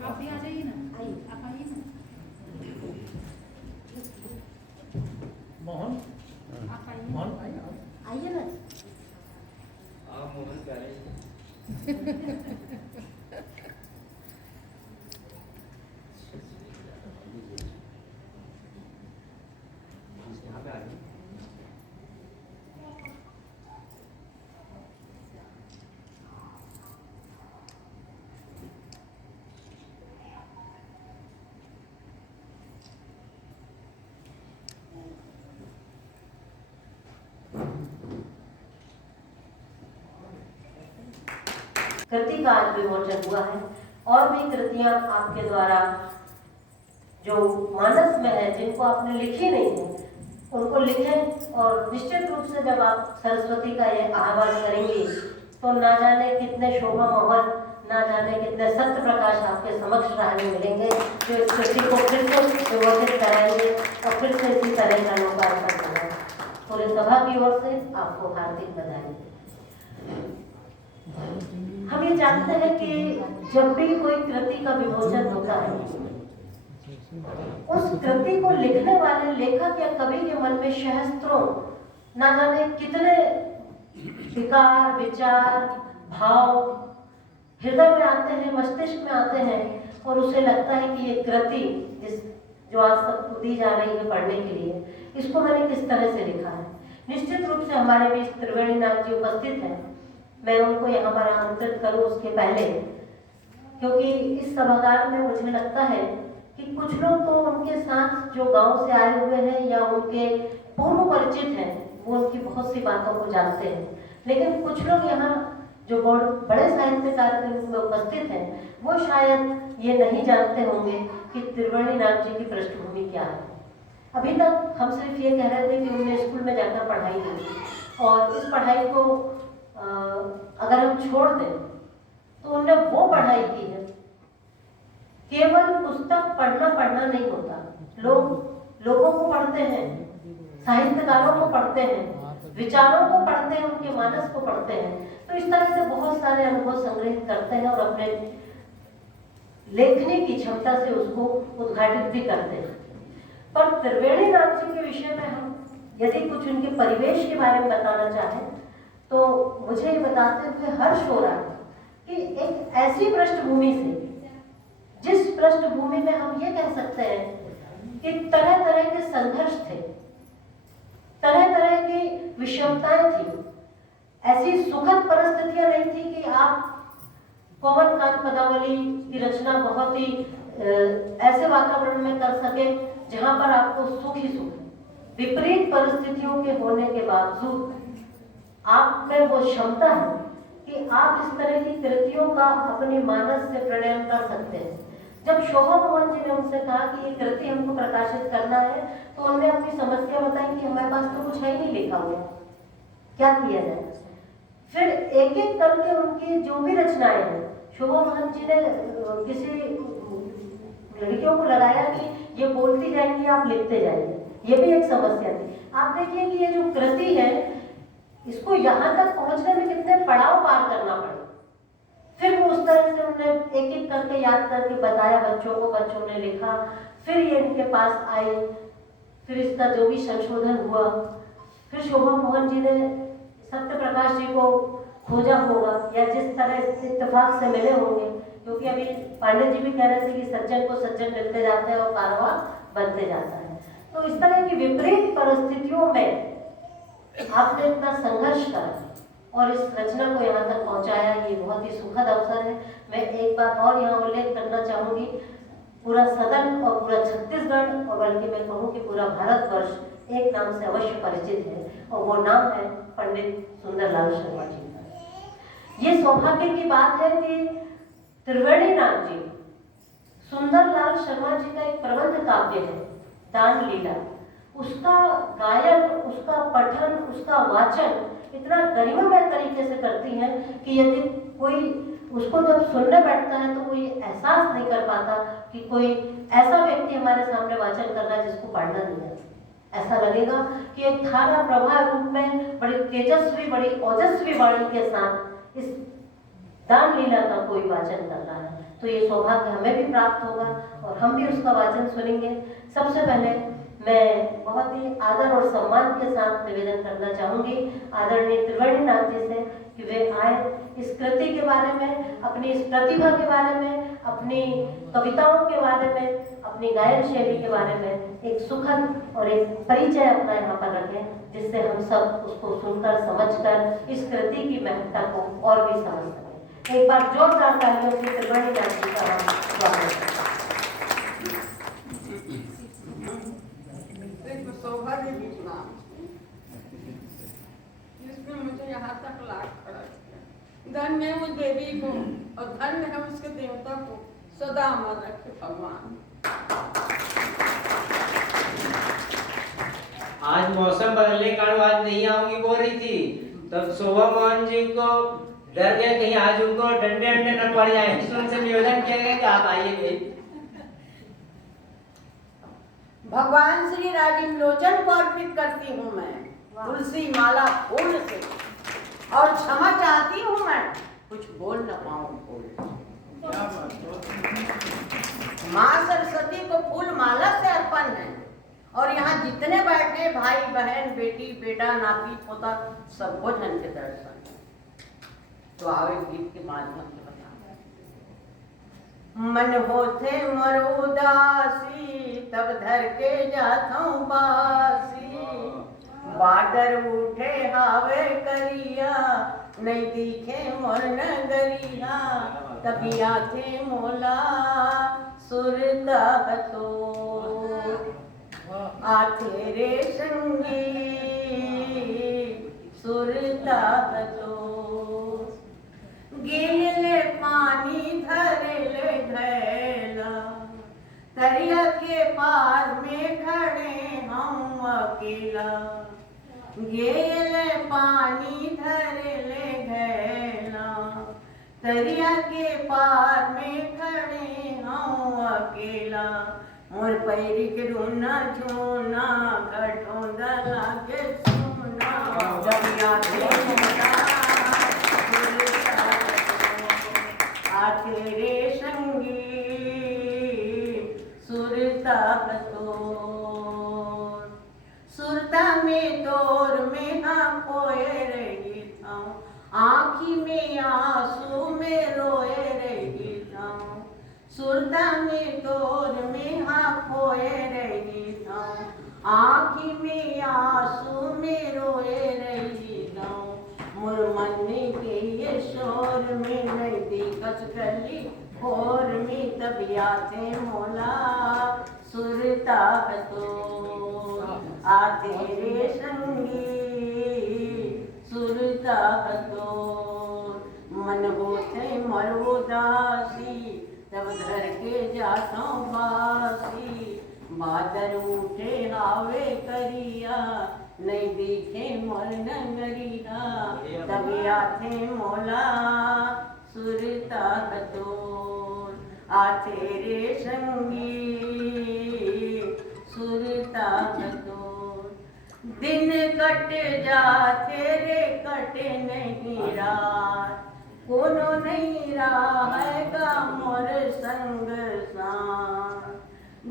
आप भी आ जाइए ना, आइए आप आइए ना। मोहन आप आइए, मोहन आइए ना। आप मोहन प्यारे यहाँ पे आ गए। कृति का आज विमोचन हुआ है और भी कृतियां आपके द्वारा जो मानस में है, जिनको आपने लिखी नहीं है, उनको लिखें। और निश्चित रूप से जब आप सरस्वती का ये आह्वान करेंगे तो ना जाने कितने शोभा मोहन, ना जाने कितने सत्य प्रकाश आपके समक्ष रहने मिलेंगे, जो इस कृति को फिर से विमोचित कराएंगे और फिर से इसी तरह का लोकार्पण करेंगे। पूरी सभा की ओर से आपको हार्दिक बधाई। हम ये जानते हैं कि जब भी कोई कृति का विमोचन होता है, उस कृति को लिखने वाले लेखक या कवि के मन में सहस्त्रों, ना जाने कितने विकार, विचार, भाव हृदय में आते हैं, मस्तिष्क में आते हैं, और उसे लगता है कि ये कृति जो आज तक दी जा रही है पढ़ने के लिए, इसको मैंने किस तरह से लिखा है। निश्चित रूप से हमारे बीच त्रिवेणी नाथ जी उपस्थित हैं। मैं उनको यहाँ पर आमंत्रित करूँ उसके पहले, क्योंकि इस सभागार में मुझे लगता है कि कुछ लोग तो उनके साथ जो गांव से आए हुए हैं या उनके पूर्व परिचित हैं, वो उनकी बहुत सी बातों को जानते हैं, लेकिन कुछ लोग यहाँ जो बड़े साहित्य कार्यक्रम में उपस्थित हैं, वो शायद ये नहीं जानते होंगे कि त्रिवेणी नाथ जी की पृष्ठभूमि क्या है। अभी तक हम सिर्फ ये कह रहे थे कि उन्होंने स्कूल में जाकर पढ़ाई की, और इस पढ़ाई को अगर हम छोड़ दें तो उन्होंने वो पढ़ाई की है। केवल पुस्तक पढ़ना नहीं होता, लोगों को पढ़ते हैं, साहित्यकारों को पढ़ते हैं, विचारों को पढ़ते हैं, उनके मानस को पढ़ते हैं। तो इस तरह से बहुत सारे अनुभव संग्रहित करते हैं और अपने लेखने की क्षमता से उसको उद्घाटित भी करते हैं। पर त्रिवेणी नाथ जी के विषय में हम यदि कुछ उनके परिवेश के बारे में बताना चाहें तो मुझे ये बताते हुए हर्ष हो रहा है कि एक ऐसी पृष्ठभूमि से, जिस पृष्ठभूमि में हम ये कह सकते हैं कि तरह तरह के संघर्ष थे, तरह तरह की विषमताएं थी, ऐसी सुखद परिस्थितियां नहीं थी कि आप पवन कांत पदावली की रचना बहुत ही ऐसे वातावरण में कर सके जहां पर आपको सुख ही सुख है। विपरीत परिस्थितियों के होने के बावजूद आप में वो क्षमता है कि आप इस तरह की कृतियों का अपने मानस से प्रणयन कर सकते हैं। जब शोभा मोहन जी ने उनसे कहा कि ये कृति हमको प्रकाशित करना है, तो उन्होंने अपनी समस्या बताई कि हमारे पास तो कुछ है ही नहीं लिखा हुआ, क्या किया जाए। फिर एक एक करके उनकी जो भी रचनाएं हैं, शोभा मोहन जी ने किसी लड़कियों को लगाया कि ये बोलती जाएंगी, आप लिखते जाएंगे। ये भी एक समस्या थी। आप देखिए कि ये जो कृति है, इसको यहाँ तक पहुँचने में कितने पड़ाव पार करना पड़े। फिर वो उस तरह से उन्होंने एक एक करके याद करके बताया बच्चों को, बच्चों ने लिखा, फिर ये इनके पास आए, फिर इसका जो भी संशोधन हुआ, फिर शोभा मोहन जी ने सत्य प्रकाश जी को खोजा होगा या जिस तरह इत्तेफाक से मिले होंगे, क्योंकि अभी पांडे जी भी कह रहे थे कि सज्जन को सज्जन मिलते जाते हैं और कारवां बनते जाता है। तो इस तरह की विपरीत परिस्थितियों में आपने इतना संघर्ष करा और इस रचना को यहाँ तक पहुँचाया, ये बहुत ही सुखद अवसर है। मैं एक बात और यहाँ उल्लेख करना चाहूँगी, पूरा सदन और पूरा छत्तीसगढ़ और बल्कि मैं कहूँ कि पूरा भारतवर्ष एक नाम से अवश्य परिचित है, और वो नाम है पंडित सुंदरलाल शर्मा जी का। ये सौभाग्य की बात है कि त्रिवेणीनाथ जी, सुंदरलाल शर्मा जी का एक प्रबंध काव्य है दान लीला, उसका गायन, उसका पठन, उसका वाचन इतना गरिमामय तरीके से करती हैं कि यदि कोई उसको जब सुनने बैठता है तो वो ये एहसास नहीं कर पाता कि कोई ऐसा व्यक्ति हमारे सामने वाचन कर रहा है जिसको पढ़ना नहीं है। ऐसा लगेगा कि एक धारा प्रवाह रूप में बड़ी तेजस्वी, बड़ी ओजस्वी वाणी के साथ इस दान लीला का कोई वाचन कर रहा है। तो ये सौभाग्य हमें भी प्राप्त होगा और हम भी उसका वाचन सुनेंगे। सबसे पहले मैं बहुत ही आदर और सम्मान के साथ निवेदन करना चाहूंगी आदरणीय त्रिवेणीनाथ जी से कि वे आए, इस कृति के बारे में, अपनी इस प्रतिभा के बारे में, अपनी कविताओं के बारे में, अपनी गायन शैली के बारे में एक सुखद और एक परिचय अपना यहाँ पर रखें, जिससे हम सब उसको सुनकर, समझकर इस कृति की महत्ता को और भी समझ सकें। एक बार जोरदार तालियों से त्रिवेणीनाथ जी का स्वागत है। सौभाग्य की नाम जिसमें मुझे यहाँ तक लाख खड़ा किया। धन्य है उस देवी को और धन्य है उसके देवता को, सदा अमर रखे भगवान। आज मौसम बदलने के कारण आज नहीं आऊंगी बोल रही थी, तब शोभा मोहन जी को डर गए कहीं आज उनको डंडे अंडे न पड़ जाए, इसलिए उनसे निवेदन किया गया कि आप आइए। भगवान श्री राजीव लोचन को अर्पित करती हूँ मैं तुलसी माला फूल से, और क्षमा चाहती हूँ मैं कुछ बोल न पाऊँ। माँ सरस्वती को फूल माला से अर्पण है, और यहाँ जितने बैठे भाई बहन, बेटी बेटा, नाती पोता, सबको जन के दर्शन। तो आओ एक गीत के माध्यम से बता। मन होते मोर उदासी तब धर के जाता बासी, बादर उठे हावे करिया नहीं दिखे मोर नगरिया, तभी आते मोला सुरता तो आते रे संगी सुरता तो, गेले पानी धरेले धैला, दरिया के पार में खड़े हम अकेला, गेले पानी धरेले धैला, दरिया के पार में खड़े हम अकेला, मोर पैरी के रोना झोना घटोंदा लागे सोना, दरिया के तेरे संगी सुरता तो, सुरता में तोर में हाँ खोए रही था, आँखी में आंसू में रोए रही था, सुरता में तोर में हाँ खोए रही था, आँखी में आंसू में रोए रही था, मोर मन के ये शोर में नहीं दिखत गली और में तबियाते मोला सुरता तो, आते रे संगी सुरता तो, मन होते मोर उदासी तब धर के जाता बासी, बादर उठे हावे करिया नहीं दिखे मोर नगरिया, तभी आते मोला सुरता तो, आते रे संगी सुरता तो, दिन कट जाते रे कटे नहीं रात, कोनो नहीं रहेगा मोर संग साथ,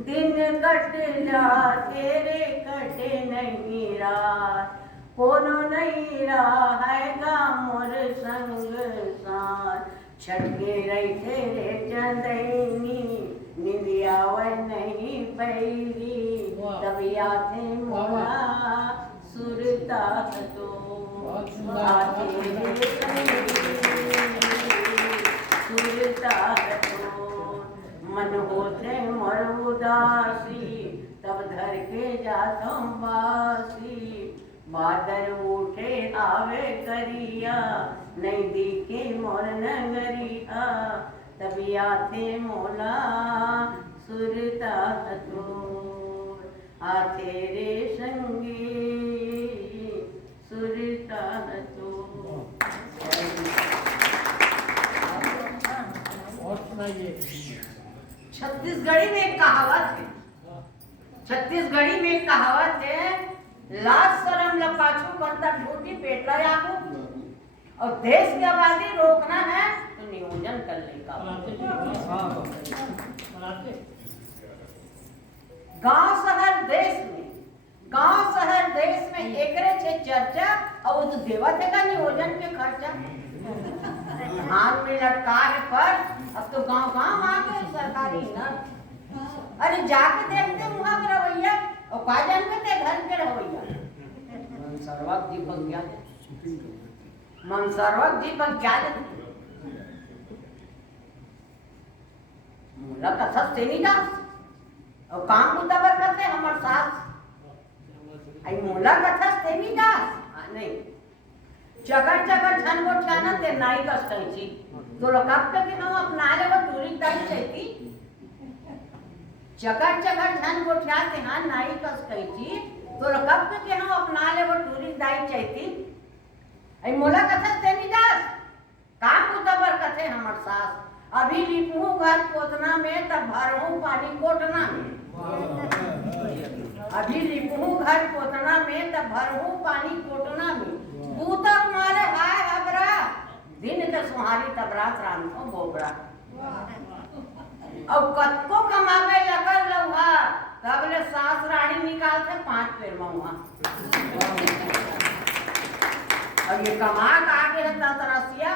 दिन कट जाते रे कटे नहीं रात, कोनो नहीं रहेगा मोर संग साथ, छटके रहते रे चंदैनी निंदिया वह नहीं पैरी, तभी आते मोला सुरता तो, आते रे सुरता तो, मन होते मोर उदासी तब धर के जाता बासी, बादर उठे आवे करिया नहीं दिखे मोर नगरिया, तभी आते मोला सुरता तोर, आते रे संगी सुरता तोर। छत्तीसगढ़ी में एक कहावत है, छत्तीसगढ़ी में एक कहावत है, लाज शरम लपाछू करता ढूंढी पेटला याकू, और देश की आबादी रोकना है तो नियोजन कर लेगा। गांव शहर देश में, गांव शहर देश में एकरे छे चर्चा, और वो तो देवा थे का नियोजन के खर्चा। हाथ में लटका है पर अब तो गांव गांव आ गए सरकारी न। अरे जाके देखते वहां का रवैया, और का जानते थे घर के रवैया। मनसरवक जी पर क्या, मनसरवक जी पर क्या मुला का सब से नहीं जास, और काम को तबर करते हमार साथ आई मोला का सब से नहीं जास। नहीं चकर चकर झन को ठाना ते नाई का सही तो लकप के हम अपना ले वो दूरी तक चाहिए। चकर चकर झन को ठाते हां नाई का सही तो लकप के हम अपना ले वो दूरी दाई चाहिए। आई मोला कथा से नहीं जास, काम को तबर कथे हमर सास। अभी लिपू घर पोतना में तब भरहूं पानी कोटना में, अभी लिपू घर पोतना में तब भरहूं पानी कोटना में। पूतक मारे हाय हबरा, दिन के सुहारी तब रात राम को बोबरा। अब कतको कमावे लगल लौहा, तब ले सास रानी निकालते 5 पेड़ महुआ। और ये कमा का आगे रहता तरसिया,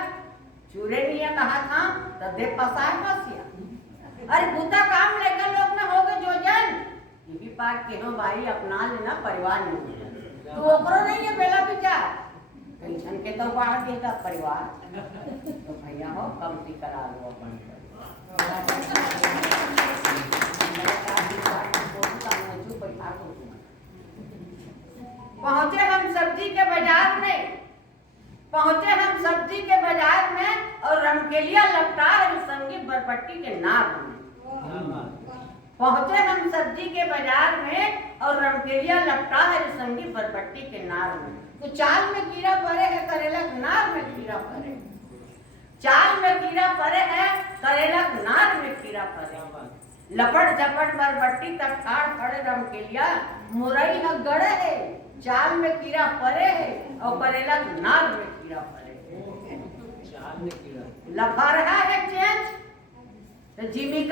चूरे नहीं कहा था तो दे पसार बसिया। अरे भूता काम लेकर लोग ना हो गए जो जन ये भी पार के हो भाई अपना लेना परिवार नहीं तो ओकरो नहीं है बेला विचार टेंशन के तो बाहर देगा परिवार। तो भैया हो कमती करा लो अपन पहुंचे हम सब्जी के बाजार में, पहुंचे हम सब्जी के बाजार में, और रमकेलिया लपटा है संगी बरपट्टी के नाक में। पहुंचे हम सब्जी के बाजार में, और रमकेलिया लपटा है संगी बरपट्टी के नार में। तो चाल में कीड़ा पड़े है करेला नार में कीड़ा पड़े, चाल में कीड़ा पड़े है करेला नार में कीड़ा पड़े। लपट झपट बरबट्टी तक ठाड़ पड़े रमकेलिया, मुरई ह गड़े है, चाल में कीड़ा पड़े है और करेला नार में कीड़ा पड़े। लफा रहा है चेंज तो जिमी का